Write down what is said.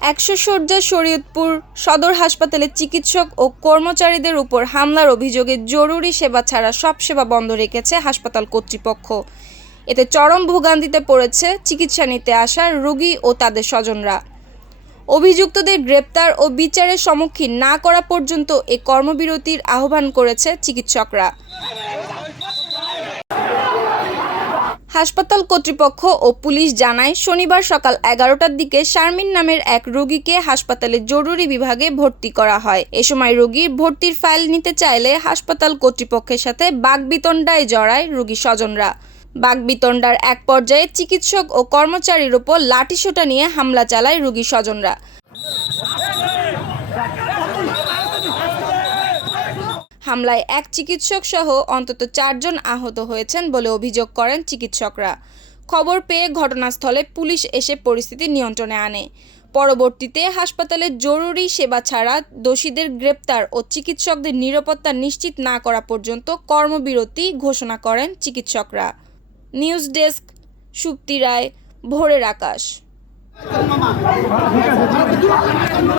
একশো শয্যা শরীয়তপুর সদর হাসপাতালে চিকিৎসক ও কর্মচারীদের উপর হামলার অভিযোগে জরুরি সেবা ছাড়া সব সেবা বন্ধ রেখেছে হাসপাতাল কর্তৃপক্ষ। এতে চরম ভোগান্তিতে পড়েছে চিকিৎসা নিতে আসা রোগী ও তাদের স্বজনরা। অভিযুক্তদের গ্রেপ্তার ও বিচারের সম্মুখীন না করা পর্যন্ত এ কর্মবিরতির আহ্বান করেছে চিকিৎসকরা। হাসপাতাল কর্তৃপক্ষ ও পুলিশ জানায়, শনিবার সকাল এগারোটার দিকে শারমিন নামের এক রোগীকে হাসপাতালের জরুরি বিভাগে ভর্তি করা হয়। এ সময় রোগীর ভর্তির ফাইল নিতে চাইলে হাসপাতাল কর্তৃপক্ষের সাথে বাগবিতণ্ডায় জড়ায় রোগীর স্বজনরা। বাগবিতণ্ডার এক পর্যায়ে চিকিৎসক ও কর্মচারীর ওপর লাঠিসোঁটা নিয়ে হামলা চালায় রোগীর স্বজনরা। হামলায় এক চিকিৎসক সহ অন্তত চারজন আহত হয়েছেন বলে অভিযোগ করেন চিকিৎসকরা। খবর পেয়ে ঘটনাস্থলে পুলিশ এসে পরিস্থিতি নিয়ন্ত্রণে আনে। পরবর্তীতে হাসপাতালে জরুরি সেবা ছাড়া দোষীদের গ্রেপ্তার ও চিকিৎসকদের নিরাপত্তা নিশ্চিত না করা পর্যন্ত কর্মবিরতি ঘোষণা করেন চিকিৎসকরা। নিউজ ডেস্ক, সুপ্তি রায়, ভোরের আকাশ।